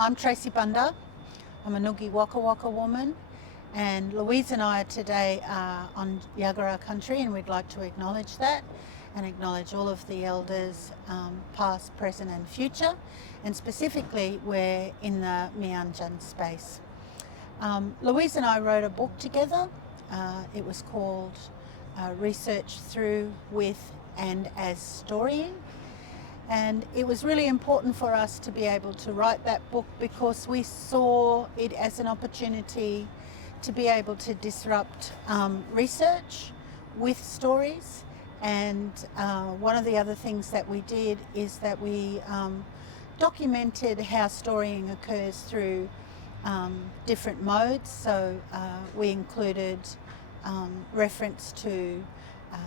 I'm Tracey Bunda. I'm a Ngugi Waka Waka woman, and Louise and I today are on Yagara country, and we'd like to acknowledge that and acknowledge all of the elders, past, present and future, and specifically we're in the Mianjan space. Louise and I wrote a book together. It was called Research Through, With and As Storying. And it was really important for us to be able to write that book because we saw it as an opportunity to be able to disrupt research with stories. And one of the other things that we did is that we documented how storying occurs through different modes. So we included reference to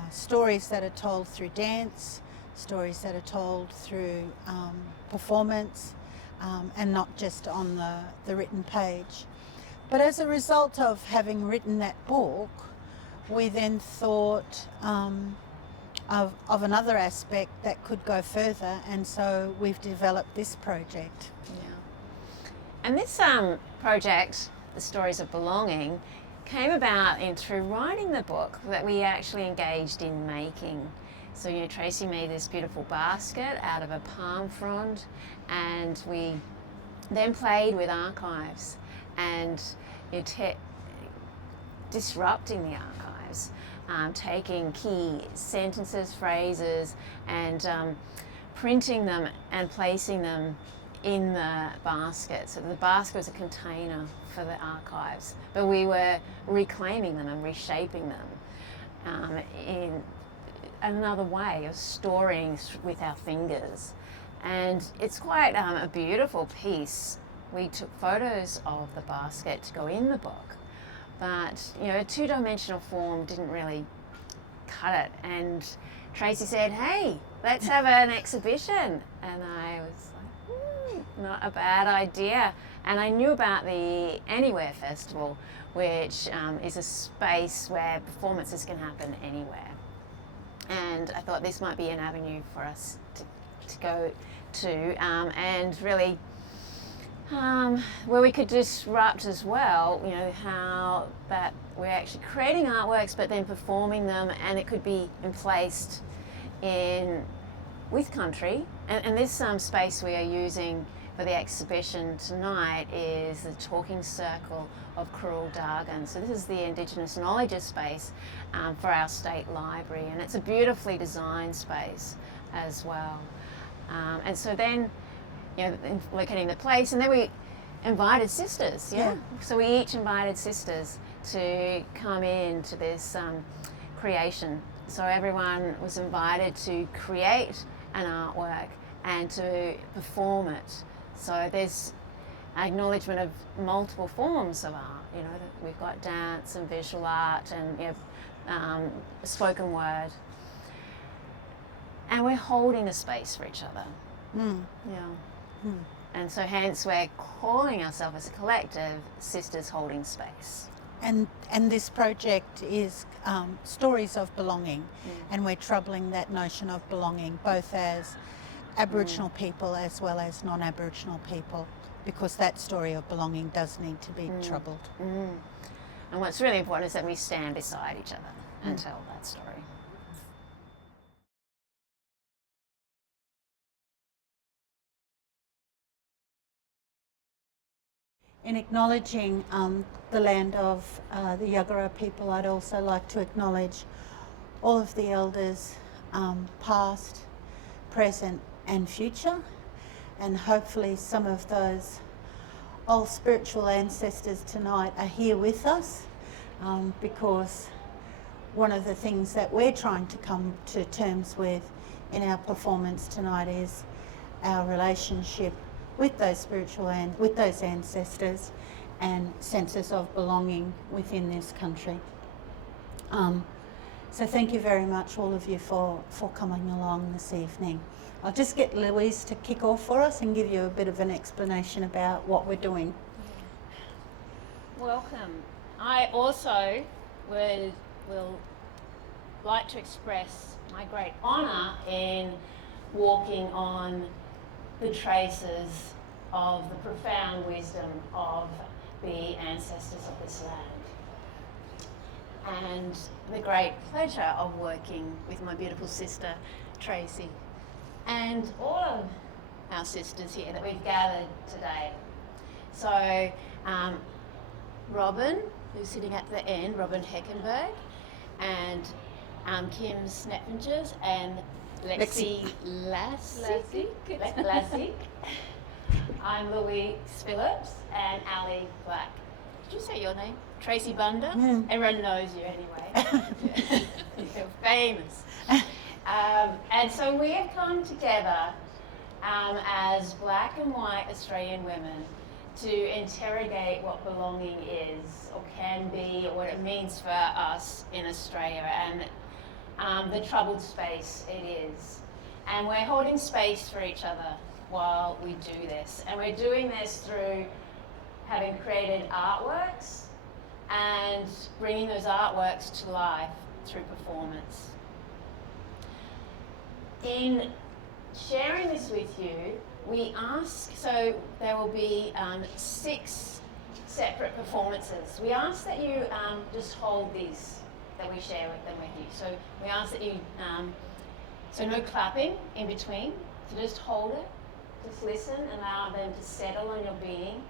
stories that are told through dance, stories that are told through performance, and not just on the written page. But as a result of having written that book, we then thought of another aspect that could go further, and so we've developed this project. Yeah. And this project, The Stories of Belonging, came about through writing the book that we actually engaged in making. So, Tracey made this beautiful basket out of a palm frond, and we then played with archives and disrupting the archives, taking key sentences, phrases, and printing them and placing them in the basket. So the basket was a container for the archives, but we were reclaiming them and reshaping them in another way of storing with our fingers. And it's quite a beautiful piece. We took photos of the basket to go in the book, but a two-dimensional form didn't really cut it. And Tracey said, "Hey, let's have an exhibition." And I was like, not a bad idea. And I knew about the Anywhere Festival, which is a space where performances can happen anywhere. And I thought this might be an avenue for us to go to, and really where we could disrupt as well, how that we're actually creating artworks but then performing them, and it could be placed with country. And this space we are using for the exhibition tonight is the Talking Circle of Kuril Dhagun. So this is the Indigenous Knowledge space for our state library, and it's a beautifully designed space as well. And so then, locating the place, and then we invited sisters, So we each invited sisters to come into this creation. So everyone was invited to create an artwork and to perform it. So there's acknowledgement of multiple forms of art. We've got dance and visual art and spoken word, and we're holding a space for each other. And so hence we're calling ourselves as a collective Sisters Holding Space. And this project is Stories of Belonging, and we're troubling that notion of belonging both as Aboriginal people as well as non-Aboriginal people, because that story of belonging does need to be troubled. And what's really important is that we stand beside each other and tell that story. In acknowledging the land of the Yagara people, I'd also like to acknowledge all of the elders, past, present and future, and hopefully some of those old spiritual ancestors tonight are here with us, because one of the things that we're trying to come to terms with in our performance tonight is our relationship with those spiritual and with those ancestors and senses of belonging within this country. So thank you very much, all of you, for coming along this evening. I'll just get Louise to kick off for us and give you a bit of an explanation about what we're doing. Welcome. I also will like to express my great honour in walking on the traces of the profound wisdom of the ancestors of this land. And the great pleasure of working with my beautiful sister, Tracey, and all of our sisters here that we've gathered today. So, Robin, who's sitting at the end, Robin Heckenberg, and Kim Snepfingers and Lexi Lassick. I'm Louise Phillips and Ali Black. Did you say your name? Tracey Bunda? Mm. Everyone knows you anyway. You're famous. And so we have come together as black and white Australian women to interrogate what belonging is or can be or what it means for us in Australia and the troubled space it is. And we're holding space for each other while we do this. And we're doing this through having created artworks and bringing those artworks to life through performance. In sharing this with you, we ask, so there will be 6 separate performances. We ask that you just hold these, that we share them with you. So we ask that you, so no clapping in between, so just hold it, just listen, allow them to settle on your being.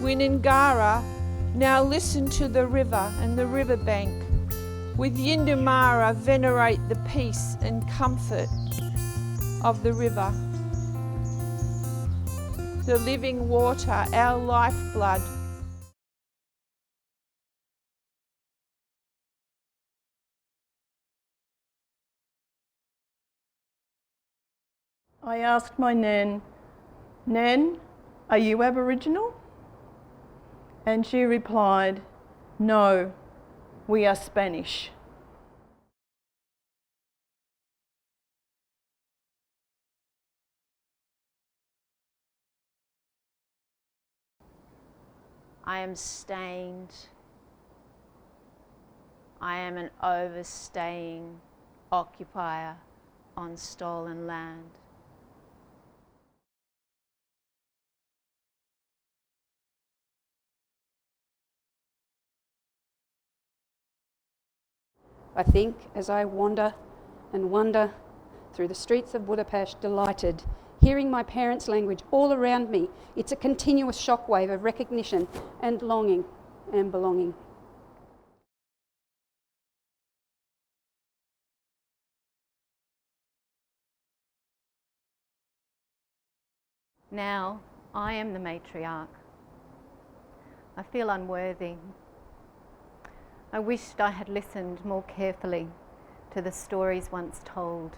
Winangara, now listen to the river and the riverbank. With Yindamara, venerate the peace and comfort of the river. The living water, our lifeblood. I asked my Nan, "Nan, are you Aboriginal?" And she replied, "No, we are Spanish." I am stained. I am an overstaying occupier on stolen land. I think as I wander and wonder through the streets of Budapest, delighted, hearing my parents' language all around me. It's a continuous shockwave of recognition and longing and belonging. Now I am the matriarch. I feel unworthy. I wished I had listened more carefully to the stories once told.